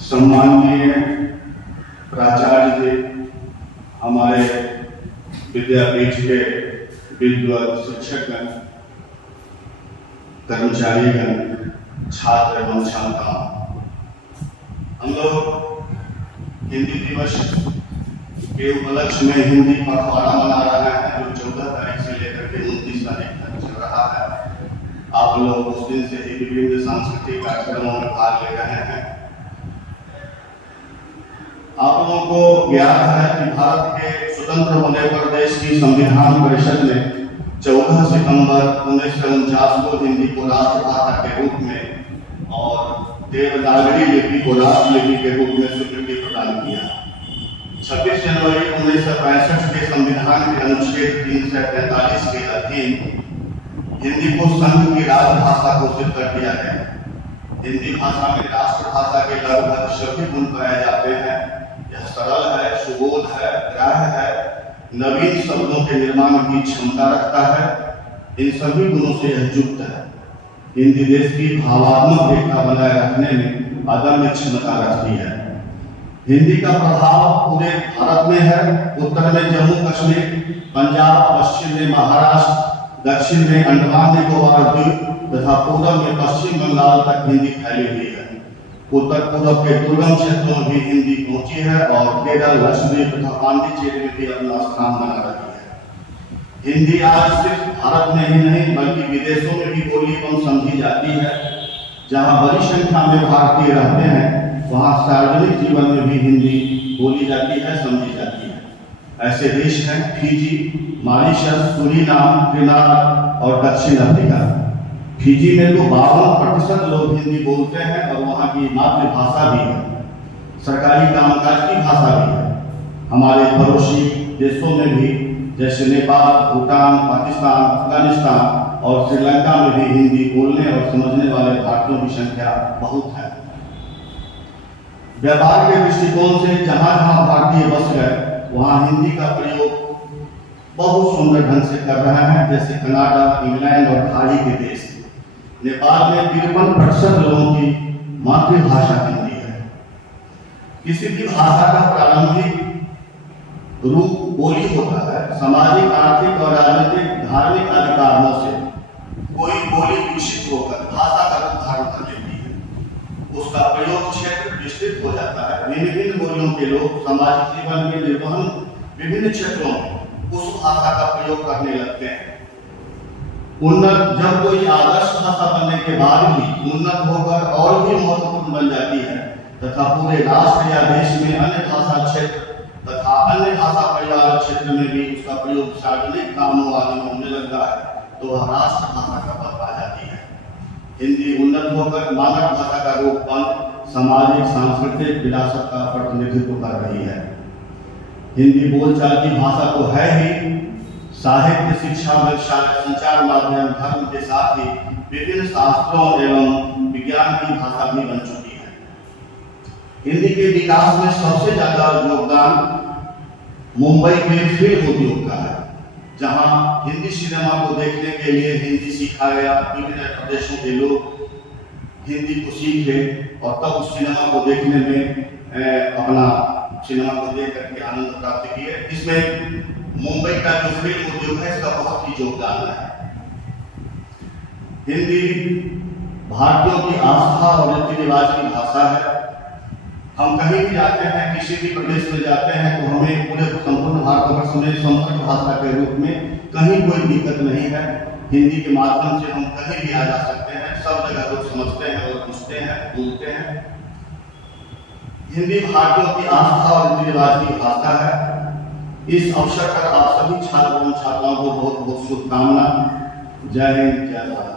सम्माननीय प्राचार्य जी, हमारे विद्यापीठ के विद्वत शिक्षकगण, कर्मचारीगण, छात्र एवं छात्राओं, हम लोग हिंदी दिवस के उपलक्ष्य में हिंदी पखवाड़ा मना रहे हैं जो 14 तारीख से लेकर के 29 तारीख तक चल रहा है। आप लोग उस दिन से ही विभिन्न सांस्कृतिक कार्यक्रमों में भाग ले रहे हैं। आप लोगों को ज्ञात है कि भारत के स्वतंत्र होने पर देश की संविधान परिषद ने 14 सितंबर 1949 को हिंदी को राष्ट्रभाषा के रूप में और देवनागरी लिपि को राष्ट्रलिपि के रूप में स्वीकृति प्रदान किया। 26 जनवरी 1965 के संविधान के अनुच्छेद 343 के अधीन हिंदी को संघ की राजभाषा घोषित कर दिया गया। हिंदी भाषा में राष्ट्रभाषा के लगभग सभी गुण पाए जाते हैं। यह सरल है, सुबोध है, ग्राह्य है, नवीन शब्दों के निर्माण की क्षमता रखता है। इन सभी गुणों से यह युक्त है। हिंदी देश की भावात्मक एकता बनाए रखने में अदम्य क्षमता रखती है। हिंदी का प्रभाव पूरे भारत में है। उत्तर में जम्मू कश्मीर, पंजाब, पश्चिम में महाराष्ट्र, दक्षिण में अंडमान निकोबार द्वीप तथा पूर्व में पश्चिम बंगाल तक हिंदी फैली हुई है। उत्तर पूर्व के दुर्गम क्षेत्रों में भी हिंदी पहुंची है और केरल, लक्षद्वीप तथा पांडिचेरी में भी अपना स्थान बना रही है। हिंदी आज सिर्फ भारत में ही नहीं बल्कि विदेशों में भी बोली एवं समझी जाती है। जहां बड़ी संख्या में भारतीय रहते हैं वहां सार्वजनिक जीवन में भी हिंदी बोली जाती है, समझी जाती है। ऐसे देश हैं फिजी, मॉरिशस, सूरीनाम, त्रिनाद और दक्षिण अफ्रीका। फिजी में तो 52% लोग हिंदी बोलते हैं और वहाँ की मातृभाषा भी है, सरकारी कामकाज की भाषा भी है। हमारे पड़ोसी देशों में भी जैसे नेपाल, भूटान, पाकिस्तान, अफगानिस्तान और श्रीलंका में भी हिंदी बोलने और समझने वाले भारतीयों की संख्या बहुत है। व्यापार के दृष्टिकोण से जहाँ जहाँ भारतीय बस गए वहाँ हिंदी का प्रयोग बहुत सुंदर ढंग से कर रहे हैं, जैसे कनाडा, इंग्लैंड और खाड़ी के देश। नेपाल में 53% लोगों की मातृभाषा हिंदी है। किसी भी भाषा का प्रारंभिक रूप बोली होता है। सामाजिक, आर्थिक और राजनीतिक, धार्मिक आदि कारणों से कोई बोली विकसित होकर भाषा का रूप धारण कर लेती है। उसका प्रयोग क्षेत्र विस्तृत हो जाता है। भिन्न भिन्न बोलियों के लोग सामाजिक जीवन में निर्वहन विभिन्न क्षेत्रों में उस भाषा का प्रयोग करने लगते हैं। जब कोई आदर्श भाषा बनने के बाद भी उन्नत होकर और भी महत्वपूर्ण बन जाती है तथा पूरे राष्ट्र या देश में अन्य भाषा क्षेत्र तथा अन्य भाषा परिवार क्षेत्र में भी उसका प्रयोग सार्वजनिक कामों आदि में होने लगता है तो वह राष्ट्र भाषा का पद पा जाती है। हिंदी उन्नत होकर मानक भाषा का रूप बन सामाजिक सांस्कृतिक विरासत का प्रतिनिधित्व कर रही है। हिंदी बोलचाल की भाषा तो है ही, साहित्य, शिक्षा, संचार माध्यम, धर्म के साथ ही विभिन्न शास्त्रों एवं विज्ञान की भाषा भी बन चुकी है। हिंदी के विकास में सबसे ज्यादा योगदान मुंबई के फिल्म उद्योग का है, जहां हिंदी सिनेमा को देखने के लिए हिंदी सीखा गया। विभिन्न प्रदेशों के लोग हिंदी को सीखे और तब उस सिनेमा को देखने में अपना सिनेमा को देख करके आनंद प्राप्त किए। इसमें मुंबई का जो फिल्म उद्योग है इसका बहुत ही योगदान है। हिंदी भारतीयों की आस्था और रीति रिवाज की भाषा है। हम कहीं भी जाते हैं, किसी भी प्रदेश में जाते हैं तो हमें पूरे संपूर्ण भारतवर्ष में संपर्क भाषा के रूप में कहीं कोई दिक्कत नहीं है। हिंदी के माध्यम से हम कहीं भी आ जा सकते हैं। सब जगह लोग समझते हैं और पूछते हैं, बोलते हैं। हिंदी भारतीयों की आस्था और रीति रिवाज की भाषा है। इस अवसर पर आप सभी छात्रों छात्राओं को बहुत बहुत शुभकामना। जय हिंद, जय भारत।